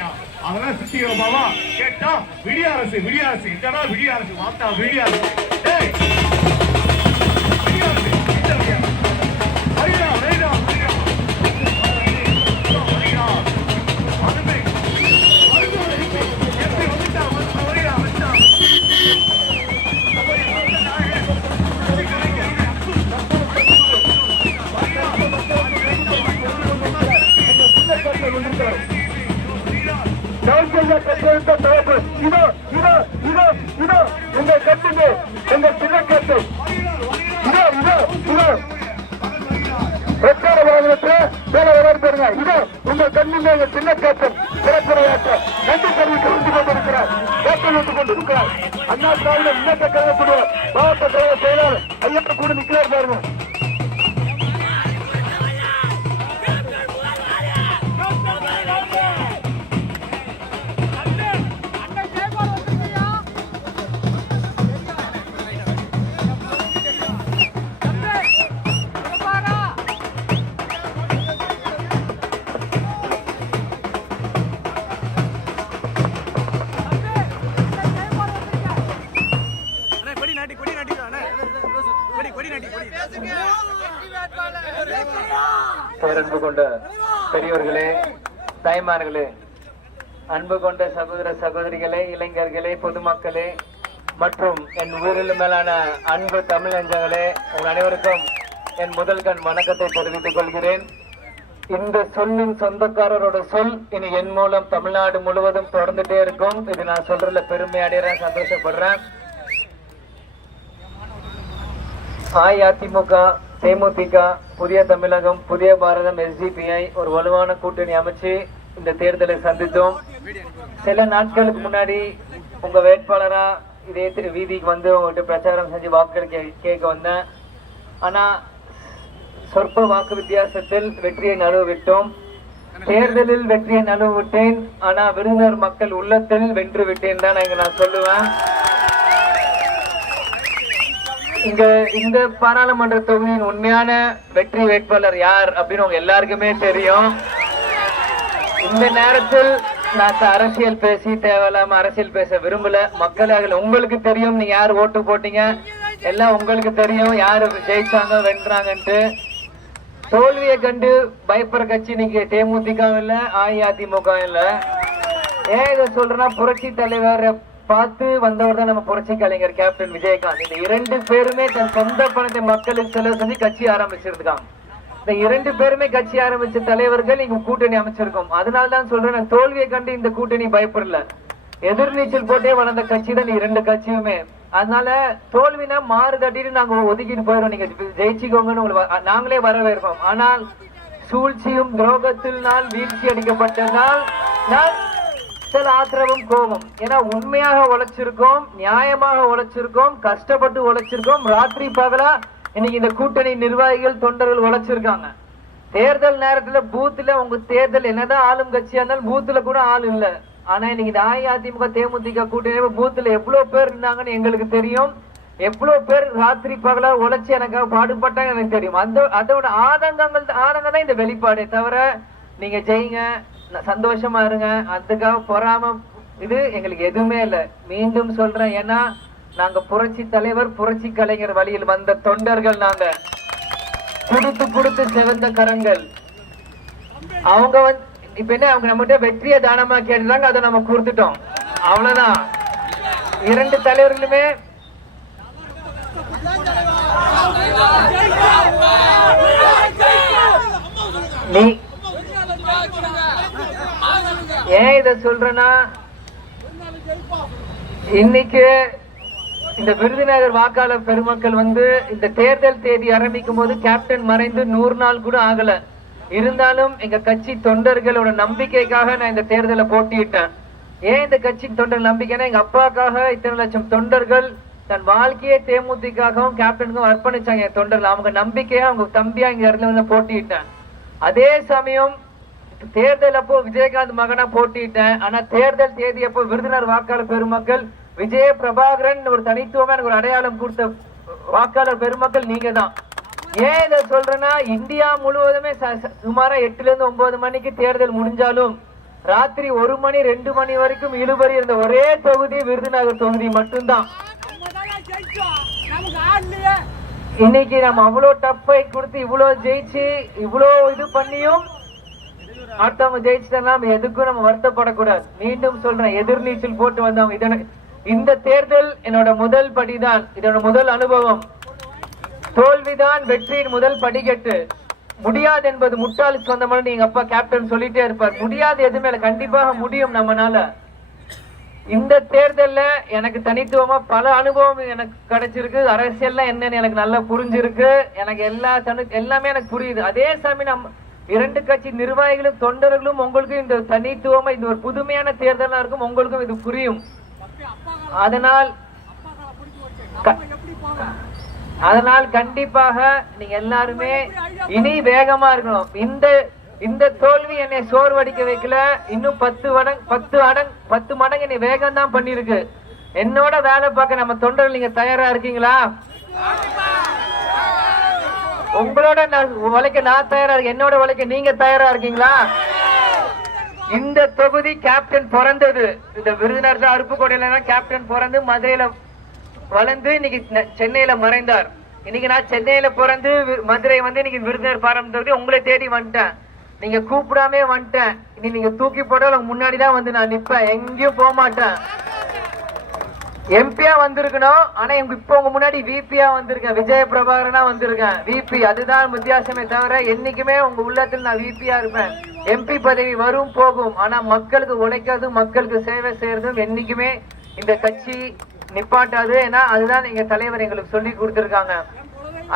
அதெல்லாம் சித்திகரமாவா கேட்டா விடிய அரசு என்னடா விடிய அரசு வார்த்தா விடிய அரசு பிரச்சார வாகனத்தை உங்கள் கண்ணில் சின்ன கேப்டன் சிறப்புரையாற்ற நன்றி தெரிவித்து வந்து கொண்டிருக்கிறார் அண்ணா திராவிட முன்னேற்ற கழகத்துடைய மாவட்ட கழக செயலாளர் ஐயப்ப கூட நிற்கிறார் பாருங்க. பேரன்பு கொண்ட பெரியோர்களே, தாய்மார்களே, அன்பு கொண்ட சகோதர சகோதரிகளே, இளைஞர்களே, பொதுமக்களே மற்றும் என் உயிரிலும் மேலான அன்பு தமிழ் நெஞ்சங்களே, உங்கள் அனைவருக்கும் என் முதல் கண் வணக்கத்தை தெரிவித்துக் கொள்கிறேன். இந்த சொல்லின் சொந்தக்காரரோட சொல் இனி என் மூலம் தமிழ்நாடு முழுவதும் தொடர்ந்துட்டே இருக்கும். இது நான் சொல்றதுல பெருமை அடைகிறேன், சந்தோஷப்படுறேன். அஇஅதிமுக, தேமுதிக, புதிய தமிழகம், புதிய பாரதம், SDPI ஒரு வலுவான கூட்டணி அமைச்சு இந்த தேர்தலை சந்தித்தோம். சில நாட்களுக்கு முன்னாடி உங்க வேட்பாளரா இதே வீதிக்கு வந்து உங்கள்கிட்ட பிரச்சாரம் செஞ்சு வாக்குகள் கேட்க வந்தேன். ஆனா சொற்ப வாக்கு வித்தியாசத்தில் வெற்றியை நழுவ விட்டோம். தேர்தலில் வெற்றியை நழுவ விட்டேன், ஆனா விருந்தினர் மக்கள் உள்ளத்தில் வென்று விட்டேன் தான் நான் சொல்லுவேன். இங்க இந்த பாராளுமன்ற தொகுதியின் உண்மையான வெற்றி வேட்பாளர் யார் அப்படின்னு உங்க எல்லாருக்குமே தெரியும். இந்த நேரத்தில் நான் அரசியல் பேசி தேவையில்லாம அரசியல் பேச விரும்பல. மக்கள் உங்களுக்கு தெரியும், நீங்க யார் ஓட்டு போட்டீங்க எல்லாம் உங்களுக்கு தெரியும், யாரு ஜெயிச்சாங்க வென்றாங்கன்ட்டு. தோல்வியை கண்டு பயப்படுற கட்சி நீங்க தேமுதிக இல்ல, அஇஅதிமுக இல்ல. ஏன் இதை சொல்றேன்னா, புரட்சி தலைவர் பார்த்து வந்தவர் தான் நம்ம புரட்சி கலைஞர் கேப்டன் விஜயகாந்த். இந்த இரண்டு பேருமே தன் சொந்த பணத்தை மக்களுக்கு செலவு செஞ்சு கட்சி ஆரம்பிச்சிருக்காங்க. இந்த இரண்டு பேருமே கட்சி ஆரம்பிச்ச தலைவர்கள் இங்க கூட்டணி அமைச்சிருக்கோம். அதனால்தான் சொல்றேன், தோல்வியை கண்டு இந்த கூட்டணி பயப்படல. எதிர்நீச்சல் போட்டே வளர்ந்த கட்சி தான் இரண்டு கட்சியுமே. அதனால தோல்வினா மாறு தட்டிட்டு நாங்க ஒதுக்கிட்டு போயிடும், நீங்க ஜெயிச்சுக்கோங்கன்னு நாங்களே வரவேற்போம். ஆனால் சூழ்ச்சியும் துரோகத்தினால் வீழ்ச்சி அடிக்கப்பட்டதால் நான் சில ஆத்திரமும் கோபம். ஏன்னா உண்மையாக உழைச்சிருக்கோம், நியாயமாக உழைச்சிருக்கோம், கஷ்டப்பட்டு உழைச்சிருக்கோம். ராத்திரி பகலா இன்னைக்கு இந்த கூட்டணி நிர்வாகிகள் தொண்டர்கள் உழைச்சிருக்காங்க. தேர்தல் நேரத்துல பூத்துல உங்க தேர்தல் என்னதான் ஆளும் கட்சியா இருந்தாலும் பூத்துல கூட ஆள் இல்ல. ஆனா இன்னைக்கு இந்த அஇஅதிமுக தேமுதிக கூட்டணி பூத்துல எவ்வளவு பேர் இருந்தாங்கன்னு எங்களுக்கு தெரியும். எவ்வளவு பேர் ராத்திரி பகலா உழைச்சி எனக்காக பாடுபட்டாங்க எனக்கு தெரியும். அதோட ஆதங்கம் தான் இந்த வெளிப்பாடே தவிர நீங்க ஜெயிங்க, சந்தோஷமா இருங்க, அதுக்காக பொறாம இது எங்களுக்கு எதுவுமே இல்லை. மீண்டும் சொல்றேன், ஏன்னா நாங்க புரட்சி தலைவர் புரட்சி கலைஞர் வழியில் வந்த தொண்டர்கள். நாங்க குடுத்து செவந்த கரங்கள். அவங்க இப்ப என்ன, அவங்க நம்மகிட்ட வெற்றியை தானமா கேட்டுறாங்க, அதை நம்ம கொடுத்துட்டோம், அவ்வளவுதான். இரண்டு தலைவர்களுமே நீ ஏன் இத சொல்றேன்னா, இன்னைக்கு இந்த விருதுநகர் வாக்காளர் பெருமக்கள் இந்த தேர்தல் தேதி ஆரம்பிக்கும் போது கேப்டன் மறைந்து 100 நாள் கூட ஆகல. இருந்தாலும் எங்க கட்சி தொண்டர்களோட நம்பிக்கைக்காக நான் இந்த தேர்தலை போட்டியிட்டேன். ஏன் இந்த கட்சி தொண்டர் நம்பிக்கைன்னா, எங்க அப்பாக்காக இத்தனை லட்சம் தொண்டர்கள் தன் வாழ்க்கையை தேமுதிகாகவும் கேப்டனுக்கும் அர்ப்பணிச்சாங்க. என் தொண்டர்கள் அவங்க நம்பிக்கையா, அவங்க தம்பியா இங்க இடத்துல போட்டியிட்டேன். அதே சமயம் தேர்தல் அப்போ விஜயகாந்த் மகனா போட்டிட்டேன். ஆனா தேர்தல் தேதி அப்போ விருதுநகர் வாக்காளர் பெருமக்கள் விஜய பிரபாகரன் ஒரு தனித்துவமா எனக்கு ஒரு அடையாளம் கொடுத்த வாக்காளர் பெருமக்கள் நீங்க தான். ஏன் இதை சொல்றேன்னா, இந்தியா முழுவதுமே சுமாரா 8 to 9 மணிக்கு தேர்தல் முடிஞ்சாலும் ராத்திரி 1 மணி 2 மணி வரைக்கும் இழுபறி இருந்த ஒரே தொகுதி விருதுநகர் தொகுதி மட்டும்தான். இன்னைக்கு நம்ம அவ்வளவு டஃப் ஃபைட் கொடுத்து இவ்வளவு ஜெயிச்சு இவ்வளவு இது பண்ணியும் அடுத்தவங்க ஜெயிச்சுட்டா எதுக்கும் நம்ம வருத்தப்படக்கூடாது. மீண்டும் சொல்றேன், எதிர்நீச்சல் போட்டு வந்தவங்க. இந்த தேர்தல் என்னோட முதல் படிதான், இதோட முதல் அனுபவம். தோல்விதான் வெற்றியின் முதல் படிக்கட்டு. முடியாது என்பது முட்டாளுக்கு சொந்தமான நீங்க அப்பா கேப்டன் சொல்லிட்டே இருப்பார். முடியாது எதுவுமே இல்லை, கண்டிப்பாக முடியும் நம்மனால. இந்த தேர்தல்ல எனக்கு தனித்துவமா பல அனுபவம் எனக்கு கிடைச்சிருக்கு. அரசியல்ல என்னன்னு எனக்கு நல்லா புரிஞ்சிருக்கு. எனக்கு எல்லாமே எனக்கு புரியுது. அதே சமயம் நம்ம 2 கட்சி நிர்வாகிகளும் தொண்டர்களும் உங்களுக்கும் இந்த தனித்துவமா இந்த ஒரு புதுமையான தேர்தலா இருக்கும், உங்களுக்கும் இது புரியும். அதனால் கண்டிப்பாக நீங்க எல்லாருமே இனி வேகமா இருக்கணும். இந்த தோல்வி என்னை சோர்வடிக்க வைக்கல, இன்னும் 10 மடங்கு என்னை வேகம் தான் பண்ணிருக்கு. என்னோட வேலை பார்க்க நம்ம தொண்டர்கள் நீங்க தயாரா இருக்கீங்களா? உங்களோட உழைக்க நான் தயாரா இருக்கேன், என்னோட உழைக்க நீங்க தயாரா இருக்கீங்களா? இந்த தொகுதி கேப்டன் பிறந்தது இந்த விருதுநகர் அருப்புக்கோட்டையில கேப்டன் பிறந்து மதுரையில வளர்ந்து இன்னைக்கு சென்னையில மறைந்தார். இன்னைக்கு நான் சென்னையில பிறந்து மதுரை வந்து இன்னைக்கு விருதுநகர் பாராளுமன்ற தொகுதி உங்களை தேடி வந்துட்டேன். நீங்க கூப்பிடாமே வந்துட்டேன். இனி நீங்க தூக்கி போட முன்னாடிதான் வந்து நான் நிப்பேன், எங்கேயும் போக மாட்டேன். எம்பியா வந்திருக்கணும், ஆனா இப்ப உங்க முன்னாடி விபியா வந்திருக்கேன், விஜய பிரபாகரனா வந்திருக்கேன். விபி அதுதான் வித்தியாசமே தவிர என்னைக்குமே உங்க உள்ளத்தில் நான் விபியா இருப்பேன். எம்பி பதவி வரும் போகும், ஆனா மக்களுக்கு உழைக்காதும் மக்களுக்கு சேவை செய்யறதும் என்னைக்குமே இந்த கட்சி நிப்பாட்டாது. ஏன்னா அதுதான் எங்க தலைவர் எங்களுக்கு சொல்லி கொடுத்திருக்காங்க.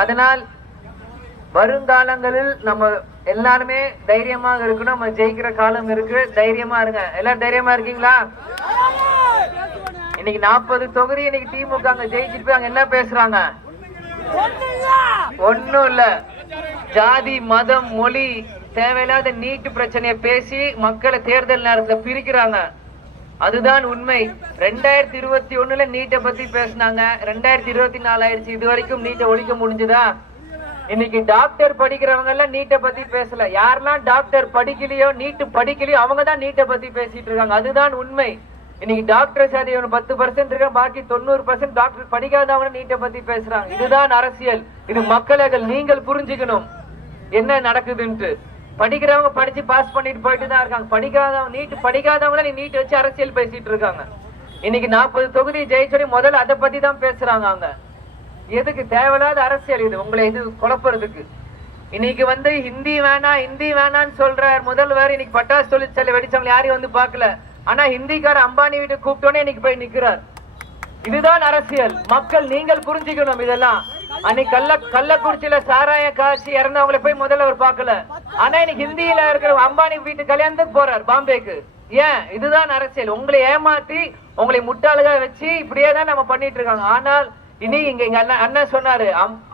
அதனால் வருங்காலங்களில் நம்ம எல்லாருமே தைரியமாக இருக்கணும். நம்ம ஜெயிக்கிற காலம் இருக்கு, தைரியமா இருங்க. எல்லாரும் தைரியமா இருக்கீங்களா? இன்னைக்கு 40 தொகுதி இன்னைக்கு திமுக அங்க ஜெயிச்சுட்டு போய் அங்க என்ன பேசுறாங்க? ஒண்ணும் இல்ல. ஜாதி மதம் மொழி தேவையில்லாத நீட்டு பிரச்சனையை பேசி மக்களை தேர்தல் நேரத்துல பிரிக்கிறாங்க. அதுதான் உண்மை. 2021 நீட்டை பத்தி பேசினாங்க, 2024 ஆயிடுச்சு, இது வரைக்கும் நீட்டை ஒழிக்க முடிஞ்சுதா? இன்னைக்கு டாக்டர் படிக்கிறவங்க எல்லாம் நீட்டை பத்தி பேசல. யாரெல்லாம் டாக்டர் படிக்கலையோ நீட்டு படிக்கலையோ அவங்க தான் நீட்டை பத்தி பேசிட்டு இருக்காங்க. அதுதான் உண்மை. இன்னைக்கு டாக்டர் சாதி 10% இருக்க, பாக்கி 90% டாக்டர் படிக்காதவங்க நீட்டை பத்தி பேசுறாங்க. இதுதான் அரசியல். இது மக்கள் நீங்கள் புரிஞ்சுக்கணும் என்ன நடக்குதுன்ட்டு. படிக்கிறவங்க படிச்சு பாஸ் பண்ணிட்டு போயிட்டு தான் இருக்காங்க. படிக்காதவங்க நீட்டு படிக்காதவங்க நீட் வச்சு அரசியல் பேசிட்டு இருக்காங்க. இன்னைக்கு 40 தொகுதி ஜெயிச்சோடி முதல்ல அதை பத்தி தான் பேசுறாங்க. அங்க எதுக்கு தேவையில்லாத அரசியல் இது உங்களை இது குழப்பறதுக்கு. இன்னைக்கு வந்து ஹிந்தி வேணான்னு சொல்ற முதல்வர் இன்னைக்கு பட்டாசு தொழிற்சாலை வெடிச்சவங்க யாரையும் வந்து பாக்கல. ஆனா ஹிந்திக்கார அம்பானி வீட்டுக்கு கூப்பிட்டோன்னே இன்னைக்கு போய் நிக்கிறார். இதுதான் அரசியல். மக்கள் நீங்கள் புரிஞ்சுக்கணும் இதெல்லாம். அன்னைக்கு கள்ளக்குறிச்சியில சாராய காட்சி இறந்தவங்களை போய் முதல்ல அவர் பார்க்கல. ஆனா இன்னைக்கு ஹிந்தியில இருக்கிற அம்பானி வீட்டு கல்யாணத்துக்கு போறார் பாம்பேக்கு. ஏன்? இதுதான் அரசியல். உங்களை ஏமாத்தி உங்களை முட்டாளுக வச்சு இப்படியே தான் நம்ம பண்ணிட்டு இருக்காங்க. ஆனால் இனி இங்க அண்ணன் சொன்னாரு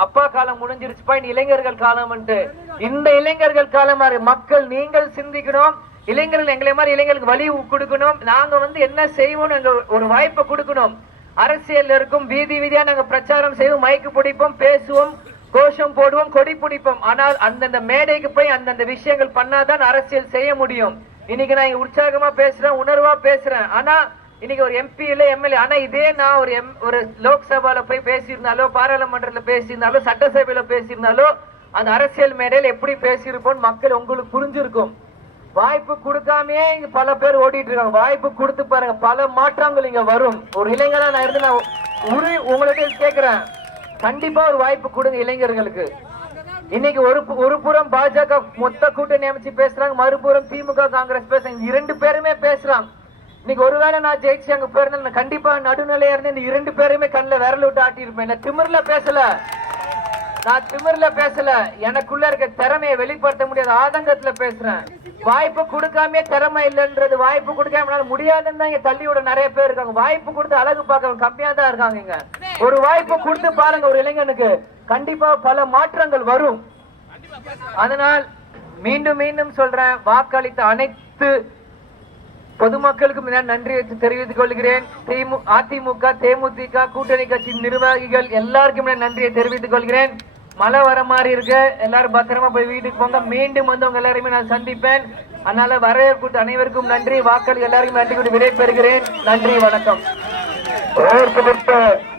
அப்பா காலம் முடிஞ்சிருச்சுப்பா, இனி இளைஞர்கள் காலம். இந்த இளைஞர்கள் காலம் மக்கள் நீங்கள் சிந்திக்கணும். இளைஞர்கள் எங்களை மாதிரி இளைஞர்களுக்கு வழி கொடுக்கணும். நாங்க வந்து என்ன செய்வோம், ஒரு வாய்ப்பை கொடுக்கணும். அரசியல் இருக்கும், வீதி வீதியா நாங்க பிரச்சாரம் செய்வோம், மைக்கு பிடிப்போம், பேசுவோம், கோஷம் போடுவோம், கொடி பிடிப்போம். ஆனால் அந்தந்த மேடைக்கு போய் அந்தந்த விஷயங்கள் பண்ணாதான் அரசியல் செய்ய முடியும். இன்னைக்கு நான் உற்சாகமா பேசுறேன், உணர்வா பேசுறேன். ஆனா இன்னைக்கு ஒரு எம்பி இல்ல எம்எல்ஏ. ஆனா இதே நான் ஒரு லோக்சபால போய் பேசியிருந்தாலோ, பாராளுமன்றத்துல பேசியிருந்தாலோ, சட்டசபையில பேசியிருந்தாலோ அந்த அரசியல் மேடையில் எப்படி பேசியிருப்போம் மக்கள் உங்களுக்கு புரிஞ்சிருக்கும். வாய்ப்பு கொடுக்காமே இங்க பல பேர் ஓடிட்டு இருக்காங்க. வாய்ப்பு கொடுத்து பாருங்க, பல மாற்றங்கள் இங்க வரும். ஒரு இளைஞரா நான் இருந்து நான் உங்கள்கிட்ட கேட்கிறேன், கண்டிப்பா ஒரு வாய்ப்பு கொடுங்க இளைஞர்களுக்கு. இன்னைக்கு ஒரு புறம் பாஜக மொத்த கூட்டணி அமைச்சு பேசுறாங்க, மறுபுறம் திமுக காங்கிரஸ் பேசுறாங்க. 2 பேருமே பேசுறாங்க. இன்னைக்கு ஒருவேளை நான் ஜெயிச்சு அங்க போயிருந்தேன், கண்டிப்பா நடுநிலையா இருந்து இந்த 2 பேருமே கண்ணில் விரல் விட்டு ஆட்டி இருப்பேன். திமிர்ல பேசல, நான் திமிர்ல பேசல. எனக்குள்ள இருக்க திறமையை வெளிப்படுத்த முடியாத ஆதங்கத்துல பேசுறேன். வாய்ப்பு கொடுக்காம திறமை இல்லைன்றது, வாய்ப்பு கொடுக்காம முடியாதுன்னு தான் இங்க தள்ளியோட நிறைய பேர் இருக்காங்க. வாய்ப்பு கொடுத்து அழகு பார்க்க கம்மியா தான் இருக்காங்க. இங்க ஒரு வாய்ப்பு கொடுத்து பாருங்க, ஒரு இளைஞனுக்கு கண்டிப்பா பல மாற்றங்கள் வரும். அதனால் மீண்டும் மீண்டும் சொல்றேன், வாக்களித்த அனைத்து பொதுமக்களுக்கும் நன்றியை தெரிவித்துக் கொள்கிறேன். அதிமுக தேமுதிக கூட்டணி கட்சி நிர்வாகிகள் எல்லாருக்கும் நன்றியை தெரிவித்துக் கொள்கிறேன். மழை வர மாதிரி இருக்கு, எல்லாரும் பத்திரமா போய் வீட்டுக்கு போங்க. மீண்டும் வந்து உங்க எல்லாருமே நான் சந்திப்பேன். அதனால வரவேற்பு அனைவருக்கும் நன்றி, வாக்கள் எல்லாருக்கும் நன்றி கூறி விடை பெறுகிறேன். நன்றி, வணக்கம். வரவேற்கப்பட்ட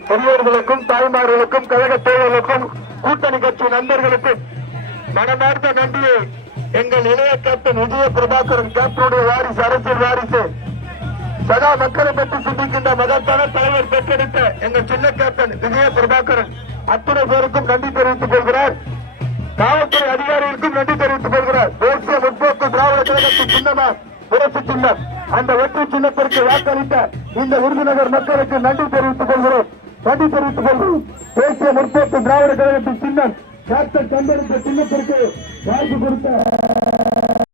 பெரியவர்களுக்கும் தாய்மார்களுக்கும் கழக தேவைகளுக்கும் கூட்டணி கட்சி நண்பர்களுக்கும் மனமார்ந்த நன்றியை எங்கள் இளைய கேப்டன் விஜய பிரபாகரன் கேப்டனுடைய வாரிசு, அரசியல் வாரிசு, சதா மக்களை பற்றி சிந்திக்கின்ற மகத்தான தலைவர் பெற்றெடுத்த எங்கள் சின்ன கேப்டன் விஜய பிரபாகரன் அத்தனை பேருக்கும் நன்றி தெரிவித்துக் கொள்கிறார். காவல்துறை அதிகாரிகளுக்கும் நன்றி தெரிவித்துக் கொள்கிறார். தேசிய முற்போக்கு திராவிட கழகத்தின் சின்னமா புரட்சி சின்னம், அந்த வெற்றி சின்னத்திற்கு வாக்களித்த இந்த விருதுநகர் மக்களுக்கு நன்றி தெரிவித்துக் கொள்கிறோம். நன்றி தெரிவித்துக் கொள்கிறோம். தேசிய முற்போக்கு திராவிட கழகத்தின் சின்னம் கேப்டன் கம்பெடுத்த சின்னத்திற்கு வாய்ப்பு கொடுத்த